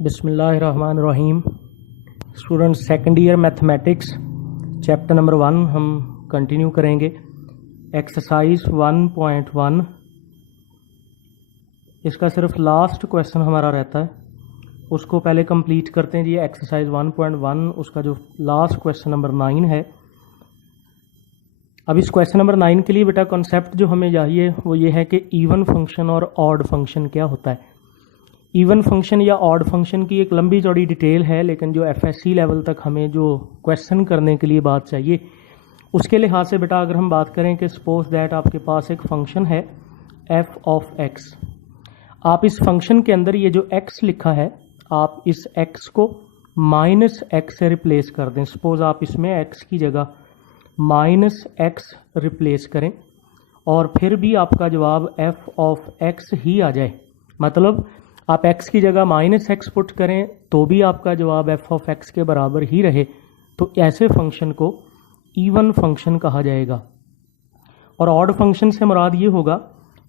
बिस्मिल्लाहिर्रहमानिर्रहीम। Student second year mathematics chapter number 1 हम continue करेंगे। एक्सरसाइज 1.1 इसका सिर्फ लास्ट क्वेश्चन हमारा रहता है, उसको पहले कंप्लीट करते हैं जी। एक्सरसाइज 1.1 उसका जो लास्ट क्वेश्चन नंबर 9 है। अब इस क्वेश्चन नंबर 9 के लिए बेटा कॉन्सेप्ट जो हमें चाहिए वो ये है कि इवन फंक्शन और ऑड फंक्शन क्या होता है। इवन फंक्शन या ऑड फंक्शन की एक लंबी चौड़ी डिटेल है, लेकिन जो एफएससी लेवल तक हमें जो क्वेश्चन करने के लिए बात चाहिए उसके लिहाज से बेटा अगर हम बात करें कि सपोज दैट आपके पास एक फंक्शन है एफ ऑफ एक्स। आप इस फंक्शन के अंदर ये जो एक्स लिखा है आप इस एक्स को माइनस एक्स से रिप्लेस कर दें। सपोज आप इसमें एक्स की जगह माइनस एक्स रिप्लेस करें और फिर भी आपका जवाब एफ ऑफ एक्स ही आ जाए। मतलब आप x की जगह माइनस एक्स पुट करें तो भी आपका जवाब f ऑफ x के बराबर ही रहे, तो ऐसे फंक्शन को इवन फंक्शन कहा जाएगा। और ऑड फंक्शन से मुराद ये होगा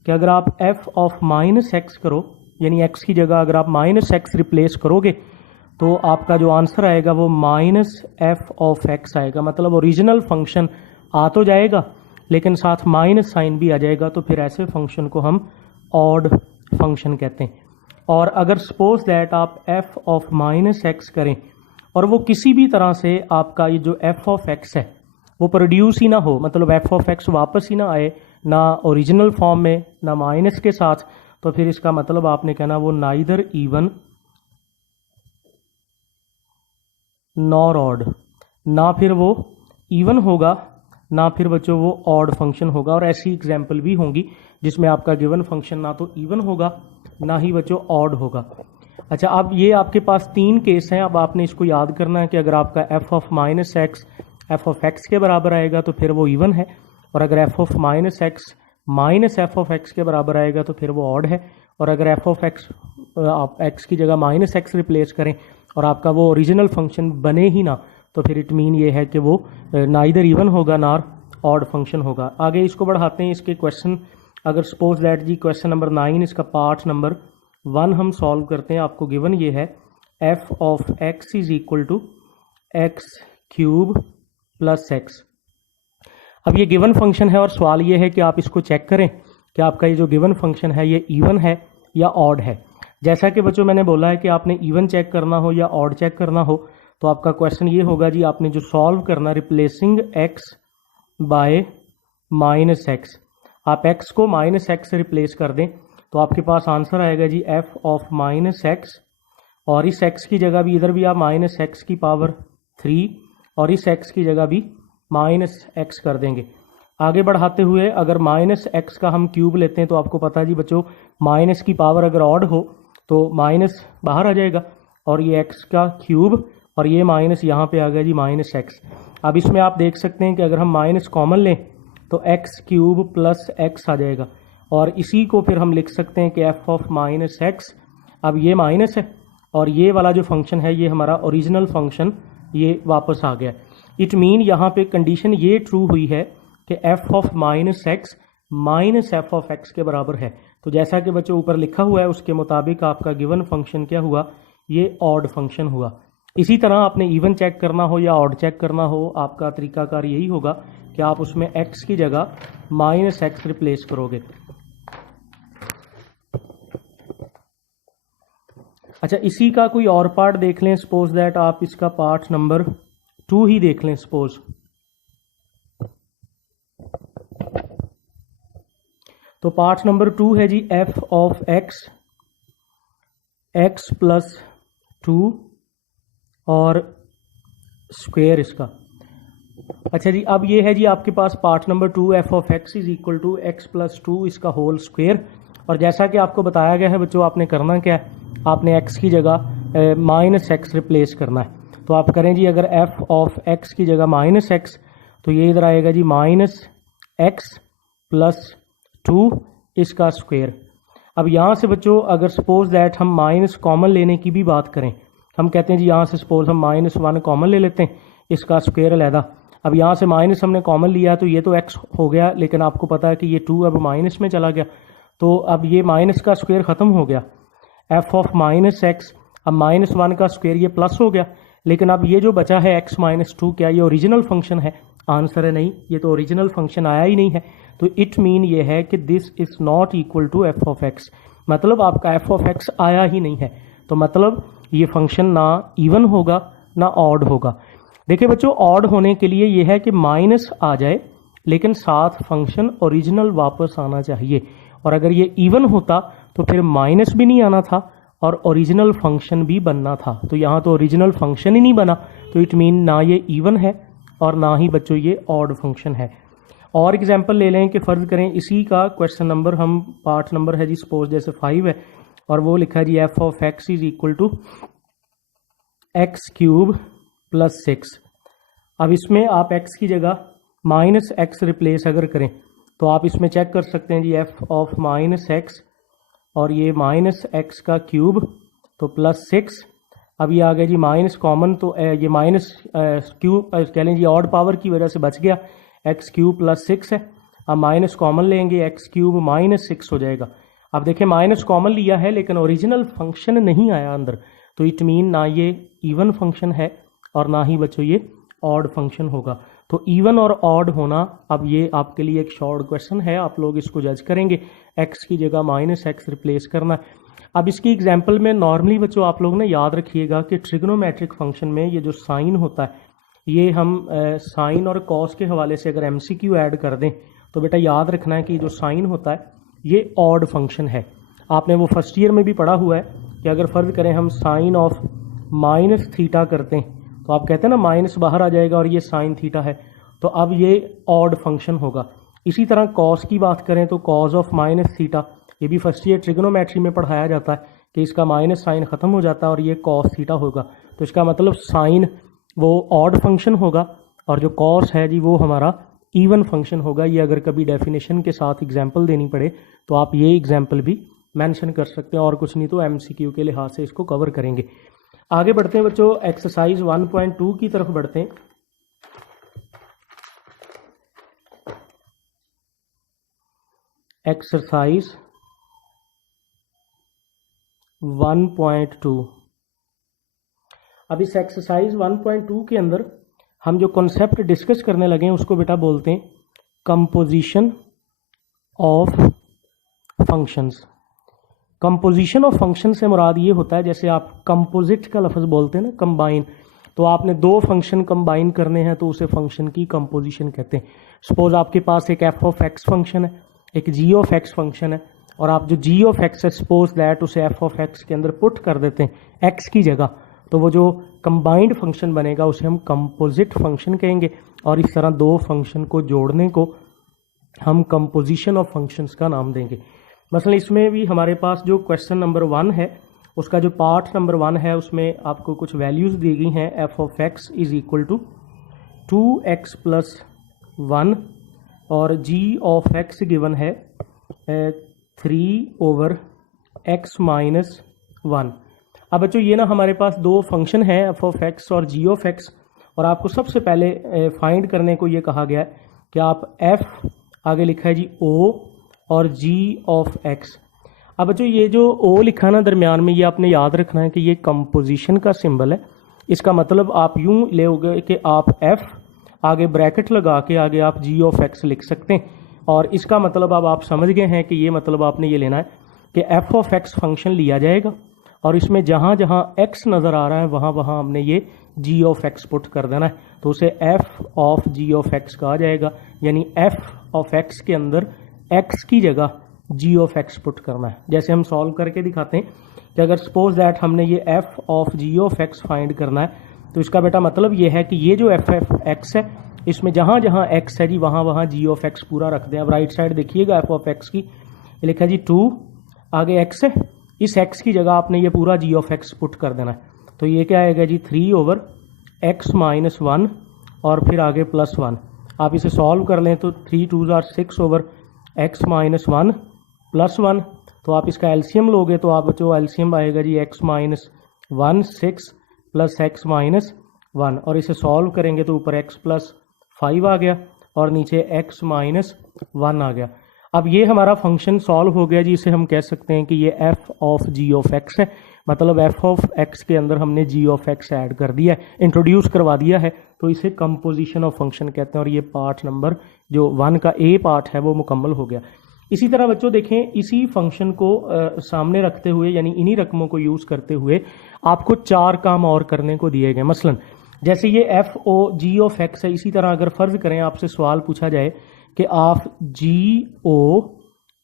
कि अगर आप f ऑफ माइनस एक्स करो, यानी x की जगह अगर आप माइनस एक्स रिप्लेस करोगे तो आपका जो आंसर आएगा वो माइनस एफ ऑफ एक्स आएगा। मतलब ओरिजिनल फंक्शन आ तो जाएगा लेकिन साथ माइनस साइन भी आ जाएगा, तो फिर ऐसे फंक्शन को हम ऑड फंक्शन कहते हैं। और अगर सपोज दैट आप f ऑफ माइनस एक्स करें और वो किसी भी तरह से आपका ये जो f ऑफ x है वो प्रोड्यूस ही ना हो, मतलब f ऑफ x वापस ही ना आए, ना ओरिजिनल फॉर्म में ना माइनस के साथ, तो फिर इसका मतलब आपने कहना वो नाइदर इवन नॉर ऑड, ना फिर वो इवन होगा ना फिर बच्चों वो ऑड फंक्शन होगा। और ऐसी एग्जाम्पल भी होंगी जिसमें आपका गिवन फंक्शन ना तो इवन होगा ना ही बच्चों ऑड होगा। अच्छा, अब ये आपके पास 3 केस हैं। अब आपने इसको याद करना है कि अगर आपका f of minus x F of x के बराबर आएगा तो फिर वो इवन है, और अगर f of minus x minus F of x के बराबर आएगा तो फिर वो ऑड है। और अगर f ऑफ एक्स आप x की जगह माइनस एक्स रिप्लेस करें और आपका वो ओरिजिनल फंक्शन बने ही ना, तो फिर इट मीन ये है कि वो नाइदर इवन होगा नार ऑड फंक्शन होगा। आगे इसको बढ़ाते हैं, इसके क्वेश्चन अगर suppose that G question number 9 इसका पार्ट नंबर 1 हम सॉल्व करते हैं। आपको गिवन ये है f of x is equal to x cube plus x. अब ये गिवन फंक्शन है और सवाल ये है कि आप इसको चेक करें कि आपका ये जो गिवन फंक्शन है ये इवन है या ऑड है। जैसा कि बच्चों मैंने बोला है कि आपने इवन चेक करना हो या ऑड चेक करना हो तो आपका क्वेश्चन ये होगा जी, आपने जो सॉल्व करना replacing x bye minus x. आप x को माइनस एक्स से रिप्लेस कर दें तो आपके पास आंसर आएगा जी f ऑफ माइनस एक्स, और इस x की जगह भी इधर भी आप माइनस एक्स की पावर 3 और इस x की जगह भी माइनस एक्स कर देंगे। आगे बढ़ाते हुए अगर माइनस एक्स का हम क्यूब लेते हैं तो आपको पता है जी बच्चों माइनस की पावर अगर ऑड हो तो माइनस बाहर आ जाएगा और ये x का क्यूब और ये माइनस यहाँ पे आ गया जी माइनस एक्स। अब इसमें आप देख सकते हैं कि अगर हम माइनस कॉमन लें तो एक्स क्यूब प्लस एक्स आ जाएगा, और इसी को फिर हम लिख सकते हैं कि f ऑफ माइनस एक्स। अब ये माइनस है और ये वाला जो फंक्शन है ये हमारा ओरिजिनल फंक्शन ये वापस आ गया। इट मीन यहाँ पे कंडीशन ये ट्रू हुई है कि f of minus x minus F of x के बराबर है। तो जैसा कि बच्चों ऊपर लिखा हुआ है उसके मुताबिक आपका गिवन फंक्शन क्या हुआ, ये ऑड फंक्शन हुआ। इसी तरह आपने इवन चेक करना हो या ऑड चेक करना हो, आपका तरीकाकार यही होगा कि आप उसमें x की जगह माइनस एक्स रिप्लेस करोगे। अच्छा, इसी का कोई और पार्ट देख लें। सपोज दैट आप इसका पार्ट नंबर 2 ही देख लें। सपोज तो पार्ट नंबर 2 है जी f of x x plus 2 और स्क्वेयर इसका। अच्छा जी, अब ये है जी आपके पास part number 2 f of x is equal to x plus 2 इसका होल स्क्वेयर। और जैसा कि आपको बताया गया है बच्चों, आपने करना क्या है, आपने x की जगह माइनस एक्स रिप्लेस करना है। तो आप करें जी अगर f ऑफ x की जगह माइनस एक्स तो ये इधर आएगा जी माइनस एक्स प्लस 2 इसका स्क्वेयर। अब यहाँ से बच्चों अगर सपोज दैट हम माइनस कॉमन लेने की भी बात करें, हम कहते हैं जी यहाँ से सपोज हम -1 कॉमन ले लेते हैं, इसका स्क्वेयर अलहदा। अब यहाँ से माइनस हमने कॉमन लिया तो ये तो x हो गया, लेकिन आपको पता है कि ये 2 अब माइनस में चला गया, तो अब ये माइनस का स्क्वेयर ख़त्म हो गया। f ऑफ माइनस एक्स अब -1 का स्क्वायर ये प्लस हो गया, लेकिन अब ये जो बचा है x-2, क्या ये ओरिजिनल फंक्शन है? आंसर है नहीं, ये तो ओरिजिनल फंक्शन आया ही नहीं है। तो इट मीन ये है कि this is not equal to f of x, मतलब आपका एफ ऑफ एक्स आया ही नहीं है। तो मतलब ये फंक्शन ना इवन होगा ना ऑड होगा। देखिए बच्चों, ऑड होने के लिए ये है कि माइनस आ जाए लेकिन साथ फंक्शन ओरिजिनल वापस आना चाहिए, और अगर ये इवन होता तो फिर माइनस भी नहीं आना था और ओरिजिनल फंक्शन भी बनना था। तो यहाँ तो ओरिजिनल फंक्शन ही नहीं बना, तो इट मीन ना ये इवन है और ना ही बच्चों ये ऑड फंक्शन है। और एग्जांपल ले लें कि फ़र्ज़ करें इसी का क्वेश्चन नंबर, हम पार्ट नंबर है जी सपोज जैसे 5 है, और वो लिखा है g f of x is equal to x³ + 6। अब इसमें आप x की जगह -x रिप्लेस अगर करें तो आप इसमें चेक कर सकते हैं जी एफ ऑफ -x और ये -x³ तो +6। अब ये आ गया जी माइनस कॉमन, तो ये माइनस क्यूब कह लें जी ऑड पावर की वजह से बच गया, x³ + 6 है। अब माइनस कॉमन लेंगे, x³ -6 हो जाएगा। अब देखें माइनस कॉमन लिया है लेकिन ओरिजिनल फंक्शन नहीं आया अंदर, तो इट मीन ना ये इवन फंक्शन है और ना ही बच्चों ये ऑड फंक्शन होगा। तो इवन और ऑड होना, अब ये आपके लिए एक शॉर्ट क्वेश्चन है, आप लोग इसको जज करेंगे। x की जगह -x रिप्लेस करना है। अब इसकी एग्जांपल में नॉर्मली बच्चों आप लोग ने याद रखिएगा कि ट्रिग्नोमेट्रिक फंक्शन में ये जो साइन होता है, ये हम साइन और कॉस के हवाले से अगर MCQ ऐड कर दें तो बेटा याद रखना है कि जो साइन होता है ये ऑड फंक्शन है। आपने वो फर्स्ट ईयर में भी पढ़ा हुआ है कि अगर फ़र्ज़ करें हम साइन ऑफ -θ करते हैं तो आप कहते हैं ना माइनस बाहर आ जाएगा और ये साइन थीटा है, तो अब ये ऑड फंक्शन होगा। इसी तरह कॉस की बात करें तो कॉस ऑफ -θ, ये भी फर्स्ट ईयर ट्रिग्नोमेट्री में पढ़ाया जाता है कि इसका माइनस साइन ख़त्म हो जाता है और ये कॉस थीटा होगा। तो इसका मतलब साइन वो ऑड फंक्शन होगा और जो कॉस है जी वो हमारा इवन फंक्शन होगा। ये अगर कभी डेफिनेशन के साथ एग्जाम्पल देनी पड़े तो आप ये एग्जाम्पल भी मेंशन कर सकते हैं, और कुछ नहीं तो MCQ के लिहाज से इसको कवर करेंगे। आगे बढ़ते हैं बच्चों, एक्सरसाइज 1.2 की तरफ बढ़ते हैं। एक्सरसाइज 1.2। अब इस एक्सरसाइज 1.2 के अंदर हम जो कॉन्सेप्ट डिस्कस करने लगे हैं उसको बेटा बोलते हैं composition of functions. Composition of function से मुराद ये होता है, जैसे आप कंपोजिट का लफ्ज़ बोलते हैं ना, कंबाइन, तो आपने दो फंक्शन कंबाइन करने हैं तो उसे फंक्शन की कंपोजिशन कहते हैं। सपोज आपके पास एक एफ ऑफ एक्स फंक्शन है, एक जी ऑफ एक्स फंक्शन है, और आप जो जी ऑफ एक्स है सपोज दैट उसे एफ ऑफ एक्स के अंदर पुट कर देते हैं एक्स की जगह, तो वो जो कंबाइंड फंक्शन बनेगा उसे हम कंपोजिट फंक्शन कहेंगे। और इस तरह दो फंक्शन को जोड़ने को हम कंपोजिशन ऑफ फंक्शंस का नाम देंगे। मसलन इसमें भी हमारे पास जो क्वेश्चन नंबर 1 है उसका जो पार्ट नंबर 1 है उसमें आपको कुछ वैल्यूज़ दी गई हैं। F of x is equal to 2x + 1 और g ऑफ x गिवन है 3/x - 1। अब बच्चों ये ना हमारे पास दो फंक्शन हैं एफ ऑफ एक्स और जी ऑफ एक्स, और आपको सबसे पहले फाइंड करने को ये कहा गया है कि आप f आगे लिखा है जी o और g ऑफ x। अब बच्चों ये जो o लिखा ना दरमियान में, ये आपने याद रखना है कि ये कंपोजिशन का सिंबल है। इसका मतलब आप यूं लेओगे कि आप f आगे ब्रैकेट लगा के आगे आप g ऑफ x लिख सकते हैं, और इसका मतलब अब आप समझ गए हैं कि ये मतलब आपने ये लेना है कि f ऑफ x फंक्शन लिया जाएगा और इसमें जहाँ जहाँ x नज़र आ रहा है वहाँ वहाँ हमने ये g ऑफ x पुट कर देना है, तो उसे f of g of x कहा जाएगा। यानी f ऑफ x के अंदर x की जगह g ऑफ x पुट करना है। जैसे हम सॉल्व करके दिखाते हैं कि अगर सपोज दैट हमने ये f of g of x find करना है, तो इसका बेटा मतलब ये है कि ये जो f ऑफ x है इसमें जहाँ जहाँ x है जी वहाँ वहाँ g ऑफ x पूरा रख दें। अब राइट साइड देखिएगा f ऑफ x की, ये लिखा जी 2 आगे x है, इस x की जगह आपने ये पूरा g ऑफ x पुट कर देना है। तो ये क्या आएगा जी 3/x - 1 और फिर आगे +1। आप इसे सॉल्व कर लें तो 3 2 = 6/x - 1 +1, तो आप इसका एलसीएम लोगे तो आप जो एलसीएम आएगा जी x - 1 6 + x - 1, और इसे सॉल्व करेंगे तो ऊपर x + 5 आ गया और नीचे x - 1 आ गया। अब ये हमारा फंक्शन सॉल्व हो गया जी, इसे हम कह सकते हैं कि ये f of g of x है। मतलब एफ ऑफ एक्स के अंदर हमने जी ऑफ एक्स ऐड कर दिया है, इंट्रोड्यूस करवा दिया है, तो इसे कंपोजिशन ऑफ फंक्शन कहते हैं। और ये पार्ट नंबर जो 1 का ए पार्ट है वो मुकम्मल हो गया। इसी तरह बच्चों देखें, इसी फंक्शन को सामने रखते हुए यानी इन्हीं रकमों को यूज़ करते हुए आपको 4 काम और करने को दिए गए। मसलन जैसे ये f o g of x है, इसी तरह अगर फ़र्ज करें आपसे सवाल पूछा जाए कि आप g o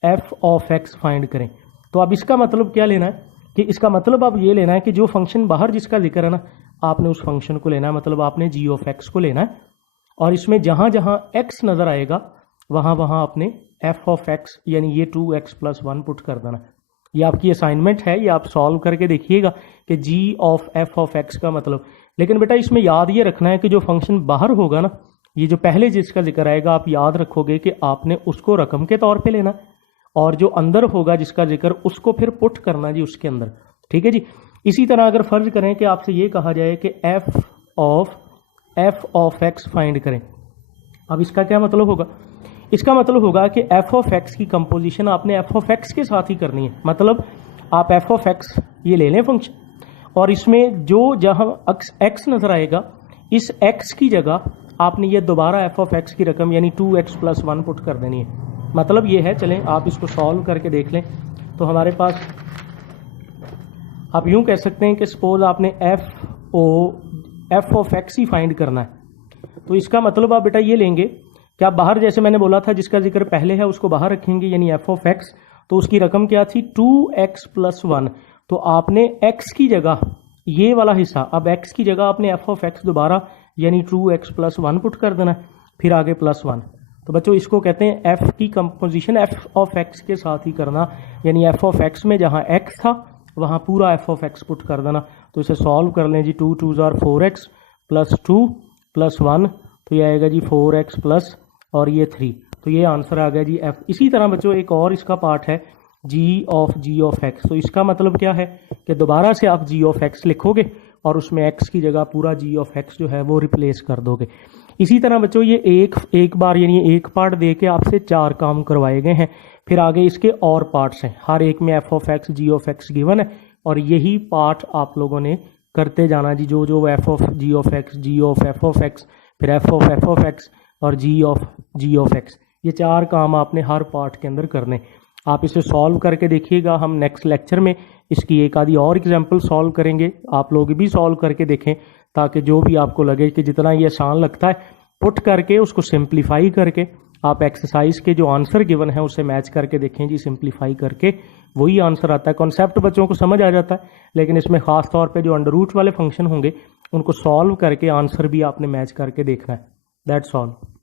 f of x find करें, तो अब इसका मतलब क्या लेना है कि इसका मतलब अब ये लेना है कि जो फंक्शन बाहर जिसका जिक्र है ना, आपने उस फंक्शन को लेना है, मतलब आपने जी ऑफ एक्स को लेना है, और इसमें जहाँ जहाँ एक्स नज़र आएगा वहाँ वहाँ आपने एफ ऑफ एक्स यानी ये 2x + 1 पुट कर देना। ये आपकी असाइनमेंट है, ये आप सॉल्व करके देखिएगा कि जी ऑफ एफ ऑफ एक्स का मतलब। लेकिन बेटा इसमें याद ये रखना है कि जो फंक्शन बाहर होगा ना, ये जो पहले जिसका जिक्र आएगा, आप याद रखोगे कि आपने उसको रकम के तौर पे लेना, और जो अंदर होगा जिसका जिक्र उसको फिर पुट करना जी उसके अंदर। ठीक है जी। इसी तरह अगर फर्ज करें कि आपसे ये कहा जाए कि एफ ऑफ एक्स फाइंड करें, अब इसका क्या मतलब होगा? इसका मतलब होगा कि एफ ऑफ एक्स की कंपोजिशन आपने एफ ऑफ एक्स के साथ ही करनी है। मतलब आप एफ ऑफ एक्स ये ले लें फंक्शन, और इसमें जो जहां एक्स नजर आएगा इस एक्स की जगह आपने ये दोबारा एफ ऑफ एक्स की रकम यानी 2x + 1 पुट कर देनी है। मतलब ये है, चलें आप इसको सॉल्व करके देख लें। तो हमारे पास आप यूं कह सकते हैं कि सपोज आपने F of x he find करना है, तो इसका मतलब आप बेटा ये लेंगे कि आप बाहर, जैसे मैंने बोला था जिसका जिक्र पहले है उसको बाहर रखेंगे, यानी एफ ऑफ एक्स, तो उसकी रकम क्या थी 2x + 1। तो आपने x की जगह ये वाला हिस्सा, अब x की जगह आपने एफ ऑफ एक्स दोबारा यानी 2x + 1 पुट कर देना है, फिर आगे +1। तो बच्चों इसको कहते हैं एफ की कंपोजिशन एफ ऑफ एक्स के साथ ही करना, यानी एफ ऑफ एक्स में जहाँ x था वहाँ पूरा एफ ऑफ एक्स पुट कर देना। तो इसे सॉल्व कर लें जी, 2 × 2 = 4x + 2 + 1, तो ये आएगा जी 4x प्लस और ये 3, तो ये आंसर आ गया जी एफ। इसी तरह बच्चों एक और इसका पार्ट है जी ऑफ एक्स, तो इसका मतलब क्या है कि दोबारा से आप जी ऑफ एक्स लिखोगे और उसमें एक्स की जगह पूरा जी ऑफ एक्स जो है वो रिप्लेस कर दोगे। इसी तरह बच्चों ये एक बार यानी एक पार्ट दे के आपसे 4 काम करवाए गए हैं, फिर आगे इसके और पार्ट्स हैं, हर एक में f of x g of x given है, और यही पार्ट आप लोगों ने करते जाना जी, जो f of g of x, g of f of x, फिर एफ ऑफ एक्स और जी ऑफ एक्स, ये 4 काम आपने हर पार्ट के अंदर करने। आप इसे सॉल्व करके देखिएगा, हम नेक्स्ट लेक्चर में इसकी एक आधी और एग्जांपल सॉल्व करेंगे, आप लोग भी सॉल्व करके देखें, ताकि जो भी आपको लगे कि जितना ये आसान लगता है पुट करके उसको सिंप्लीफाई करके आप एक्सरसाइज के जो आंसर गिवन है उसे मैच करके देखें जी, सिंप्लीफाई करके वही आंसर आता है। कॉन्सेप्ट बच्चों को समझ आ जाता है, लेकिन इसमें खास तौर पे जो अंडर रूट वाले फंक्शन होंगे उनको सॉल्व करके आंसर भी आपने मैच करके देखना है। That's all.